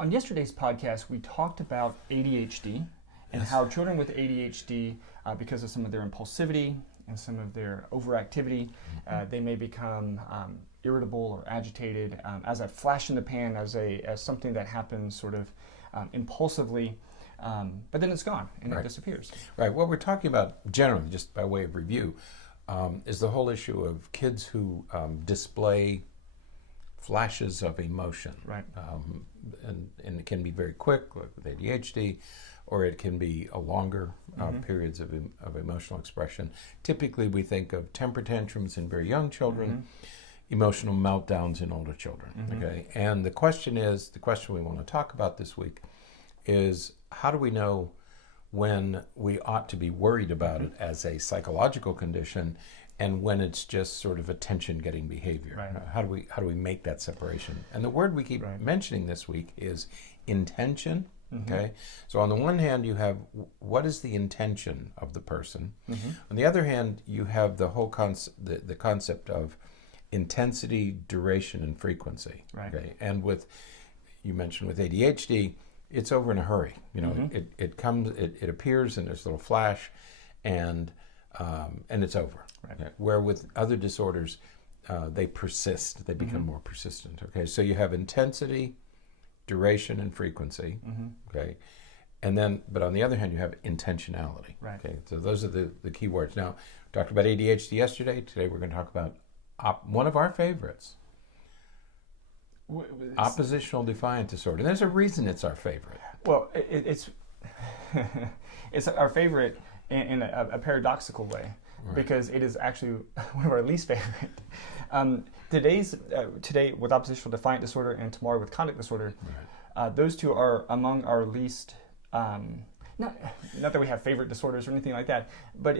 On yesterday's podcast, we talked about ADHD and how children with ADHD, because of some of their impulsivity and some of their overactivity, they may become irritable or agitated as a flash in the pan, as something that happens sort of impulsively, but then it's gone and it disappears. Right. What we're talking about generally, just by way of review, is the whole issue of kids who display flashes of emotion. Right. And it can be very quick, like with ADHD, or it can be a longer periods of emotional expression. Typically, we think of temper tantrums in very young children, emotional meltdowns in older children. Okay, and the question we want to talk about this week is, how do we know when we ought to be worried about it as a psychological condition, and when it's just sort of attention-getting behavior? Right. How do we make that separation? And the word we keep mentioning this week is intention. Okay, so on the one hand, you have what is the intention of the person. On the other hand, you have the whole the concept of intensity, duration, and frequency. Right. Okay, and you mentioned with ADHD, it's over in a hurry. You know, it comes, it appears, and there's a little flash, and it's over. Right. Okay? Where with other disorders, they persist. They become more persistent. Okay, so you have intensity, duration, and frequency. Okay, and then, but on the other hand, you have intentionality. Right. Okay, so those are the key words. Now, we talked about ADHD yesterday. Today, we're going to talk about one of our favorites. Oppositional defiant disorder. And there's a reason it's our favorite. Well, it's it's our favorite in a paradoxical way, because it is actually one of our least favorite. Today with oppositional defiant disorder and tomorrow with conduct disorder, those two are among our least. Not that we have favorite disorders or anything like that, but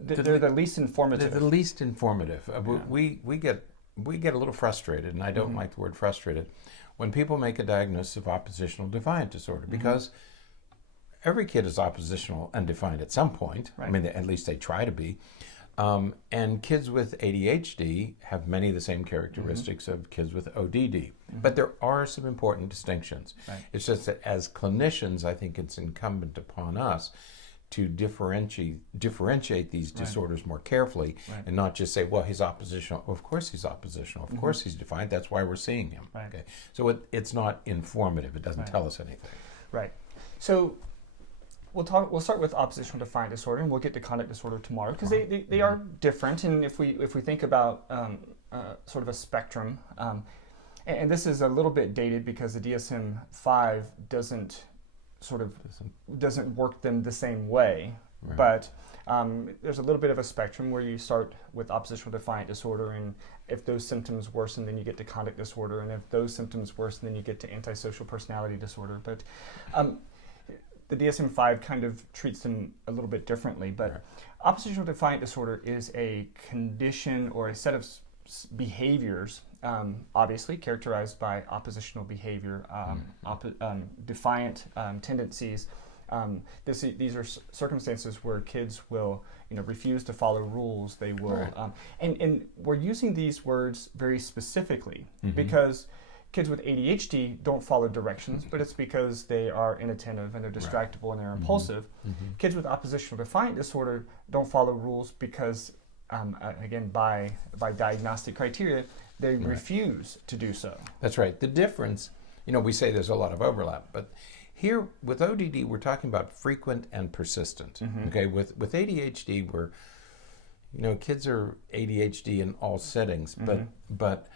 they're the least informative. They're the least informative. We get a little frustrated, and I don't like the word frustrated, when people make a diagnosis of oppositional defiant disorder, because every kid is oppositional and defiant at some point. Right. I mean, at least they try to be. And kids with ADHD have many of the same characteristics of kids with ODD. But there are some important distinctions. Right. It's just that as clinicians, I think it's incumbent upon us to differentiate these disorders more carefully, and not just say, well, he's oppositional. Well, of course he's oppositional. Of course he's defiant. That's why we're seeing him. Right. Okay. So it's not informative. It doesn't tell us anything. Right. So we'll start with oppositional defiant disorder, and we'll get to conduct disorder tomorrow, because they are different. And if we think about sort of a spectrum, and this is a little bit dated because the DSM-5 doesn't work them the same way, but there's a little bit of a spectrum where you start with oppositional defiant disorder, and if those symptoms worsen, then you get to conduct disorder, and if those symptoms worsen, then you get to antisocial personality disorder. But the DSM-5 kind of treats them a little bit differently. But oppositional defiant disorder is a condition or a set of behaviors, obviously characterized by oppositional behavior, defiant tendencies. These are circumstances where kids will, refuse to follow rules. They will, and we're using these words very specifically because kids with ADHD don't follow directions, but it's because they are inattentive and they're distractible and they're impulsive. Kids with oppositional defiant disorder don't follow rules because, again, by diagnostic criteria, they refuse to do so. That's right. The difference, we say there's a lot of overlap, but here with ODD, we're talking about frequent and persistent. Okay, with ADHD, kids are ADHD in all settings, but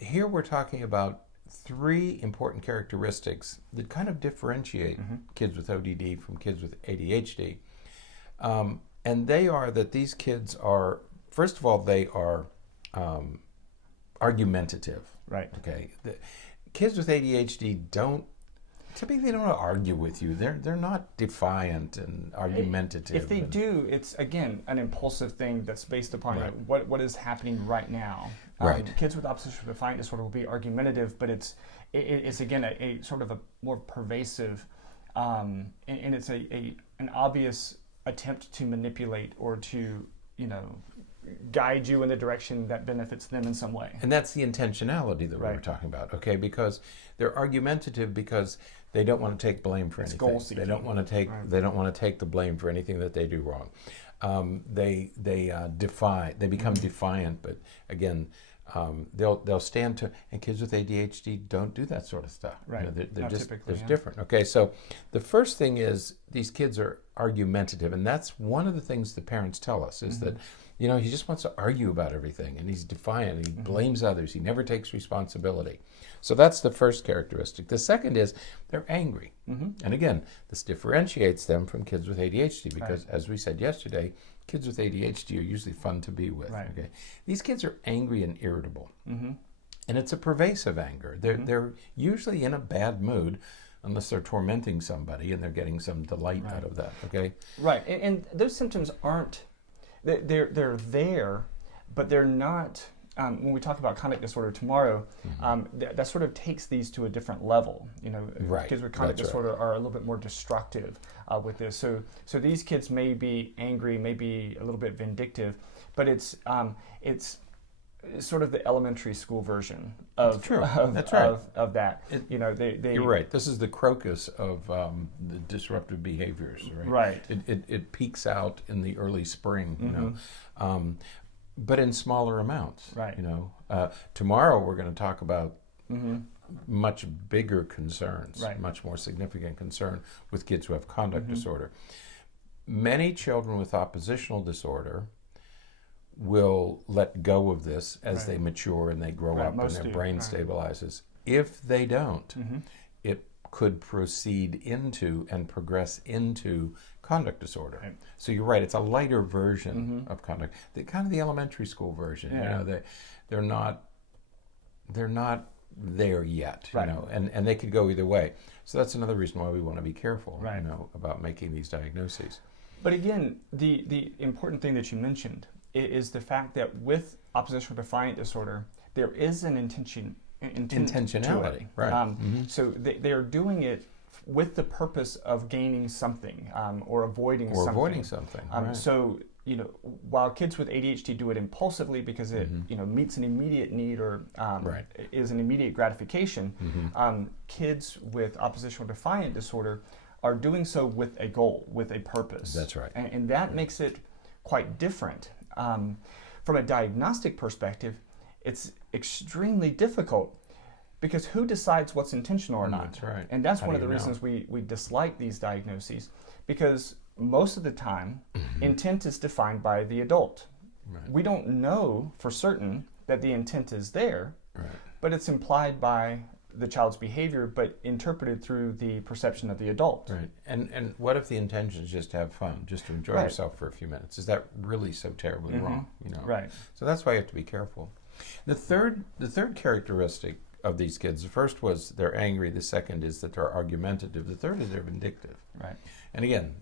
here we're talking about three important characteristics that kind of differentiate kids with ODD from kids with ADHD. And they are that these kids are, first of all, they are argumentative. Right. Okay. The kids with ADHD typically don't argue with you. They're not defiant and argumentative. If they do, it's, again, an impulsive thing that's based upon what is happening right now. Kids with oppositional defiant disorder will be argumentative, but it's again a sort of a more pervasive, and it's an obvious attempt to manipulate or to guide you in the direction that benefits them in some way. And that's the intentionality that we were talking about, okay? Because they're argumentative because they don't want to take blame for anything. Goal seeking. They don't want to take. They don't want to take the blame for anything that they do wrong. They defy. They become defiant. But again, they'll stand to. And kids with ADHD don't do that sort of stuff. Right. You know, they're just typically, different. Okay. So the first thing is these kids are argumentative, and that's one of the things the parents tell us is that. You know, he just wants to argue about everything, and he's defiant, and he blames others. He never takes responsibility. So that's the first characteristic. The second is they're angry. And again, this differentiates them from kids with ADHD because, as we said yesterday, kids with ADHD are usually fun to be with. Right. Okay, these kids are angry and irritable, and it's a pervasive anger. They're usually in a bad mood, unless they're tormenting somebody and they're getting some delight out of that. Okay, right, and those symptoms aren't. They're there, but they're not. When we talk about conduct disorder tomorrow, that sort of takes these to a different level. You know, kids with conduct disorder are a little bit more destructive with this. So these kids may be angry, may be a little bit vindictive, but it's sort of the elementary school version of that. You know, you're right. This is the crocus of the disruptive behaviors, right? Right. It peaks out in the early spring, you know, but in smaller amounts. Right. You know, tomorrow we're going to talk about much bigger concerns, much more significant concern with kids who have conduct disorder. Many children with oppositional disorder will let go of this as they mature and they grow up and their brain stabilizes. If they don't, it could proceed into and progress into conduct disorder. Right. So you're right, it's a lighter version of conduct, kind of the elementary school version. You know, they're not there yet, you know, and they could go either way. So that's another reason why we want to be careful, you know, about making these diagnoses. But again, the important thing that you mentioned is the fact that with oppositional defiant disorder, there is an intentionality. Right. So they're doing it with the purpose of gaining something or avoiding something. So, you know, while kids with ADHD do it impulsively because it, you know, meets an immediate need or is an immediate gratification, kids with oppositional defiant disorder are doing so with a goal, with a purpose. That's right. And that makes it quite different. From a diagnostic perspective, it's extremely difficult because who decides what's intentional or not? That's right. And that's one of the reasons we dislike these diagnoses, because most of the time, intent is defined by the adult. Right. We don't know for certain that the intent is there, but it's implied by the child's behavior, but interpreted through the perception of the adult. Right. And what if the intention is just to have fun, just to enjoy yourself for a few minutes? Is that really so terribly wrong? You know. Right. So that's why you have to be careful. The third characteristic of these kids, the first was they're angry. The second is that they're argumentative. The third is they're vindictive. Right. And again,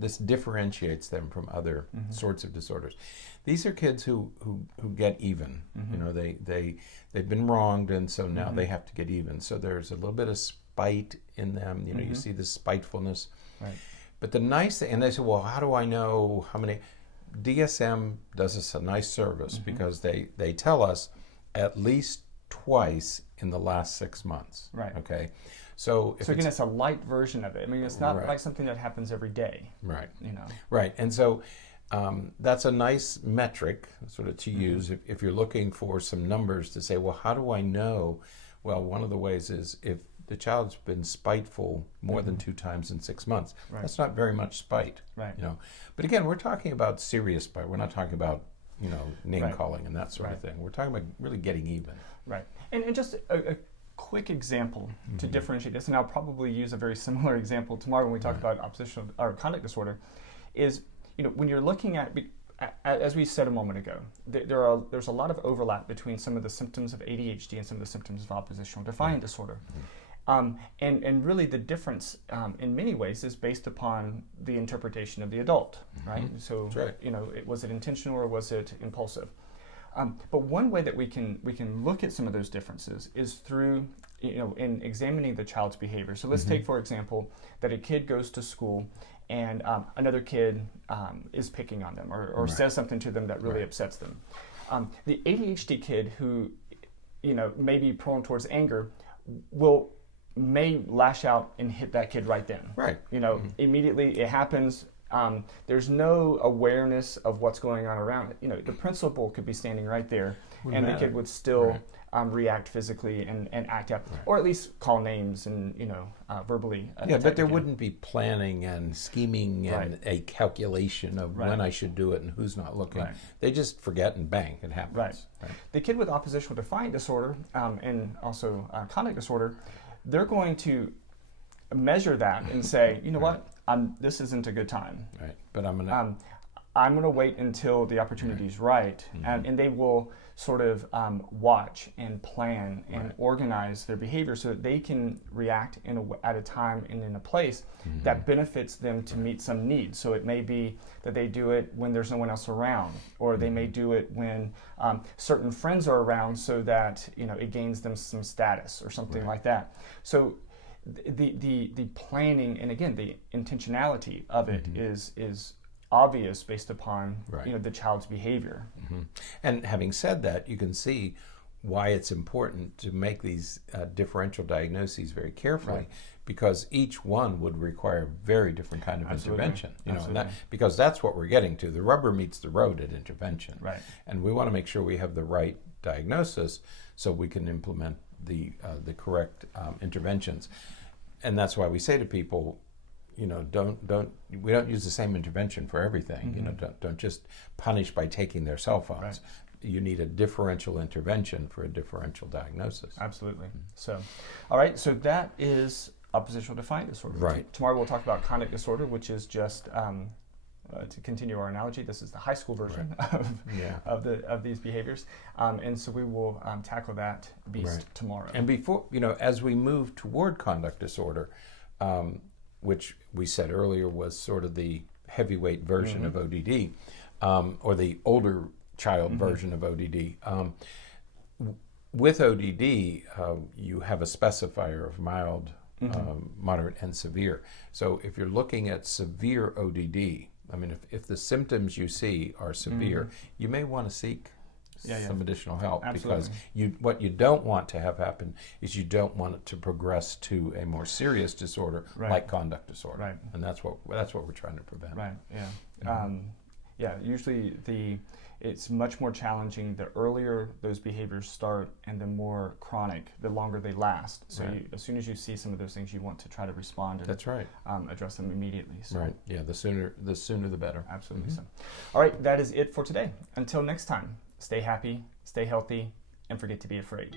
this differentiates them from other sorts of disorders. These are kids who get even. You know, they've been wronged, and so now they have to get even. So there's a little bit of spite in them. You know, you see this spitefulness. Right. But the nice thing, and they say, well, how do I know how many? DSM does us a nice service because they tell us at least twice in the last 6 months. Right. Okay. So again, it's a light version of it. I mean, it's not like something that happens every day. Right. You know. Right. And so that's a nice metric sort of to use if you're looking for some numbers to say, well, how do I know? Well, one of the ways is if the child's been spiteful more than 2 times in 6 months. Right. That's not very much spite. Right. You know. But again, we're talking about serious spite. We're not talking about, you know, name calling and that sort of thing. We're talking about really getting even. Right. And just a quick example to differentiate this, and I'll probably use a very similar example tomorrow when we talk about oppositional or conduct disorder, is, you know, when you're looking at, as we said a moment ago, there's a lot of overlap between some of the symptoms of ADHD and some of the symptoms of oppositional defiant disorder. And really the difference in many ways is based upon the interpretation of the adult, right? So, you know, was it intentional or was it impulsive? But one way that we can look at some of those differences is through in examining the child's behavior. So let's take, for example, that a kid goes to school and another kid is picking on them or says something to them that really upsets them. The ADHD kid who, may be prone towards anger may lash out and hit that kid right then. Right. Immediately it happens. There's no awareness of what's going on around it. The principal could be standing right there, and the kid would still react physically and act out, or at least call names and verbally. But there wouldn't be planning and scheming and a calculation of when I should do it and who's not looking. Right. They just forget and bang, it happens. Right. The kid with oppositional defiant disorder and also conduct disorder, they're going to measure that and say, what, this isn't a good time. Right. But I'm gonna wait until the opportunity is right, and they will sort of watch and plan and organize their behavior so that they can react at a time and in a place that benefits them to meet some needs. So it may be that they do it when there's no one else around, or they may do it when certain friends are around, so that it gains them some status or something like that. So the planning and again the intentionality of it is obvious based upon the child's behavior. And having said that, you can see why it's important to make these differential diagnoses very carefully, because each one would require a very different kind of intervention. Because that's what we're getting to. The rubber meets the road at intervention, and we want to make sure we have the right diagnosis so we can implement the correct interventions. And that's why we say to people, we don't use the same intervention for everything. Don't just punish by taking their cell phones. You need a differential intervention for a differential diagnosis. Absolutely. So, all right. So that is oppositional defiant disorder. Right. Tomorrow we'll talk about conduct disorder, which is just to continue our analogy. This is the high school version of these behaviors, and so we will tackle that beast tomorrow. And before as we move toward conduct disorder. Which we said earlier was sort of the heavyweight version of ODD, or the older child version of ODD. With ODD, you have a specifier of mild, moderate, and severe. So if you're looking at severe ODD, if the symptoms you see are severe, you may want to seek some additional help. Absolutely. Because what you don't want to have happen is you don't want it to progress to a more serious disorder like conduct disorder, and that's what we're trying to prevent. Usually it's much more challenging the earlier those behaviors start and the more chronic, the longer they last. So as soon as you see some of those things, you want to try to respond and address them immediately. So. The sooner the better. Absolutely. So, all right, that is it for today. Until next time, stay happy, stay healthy, and forget to be afraid.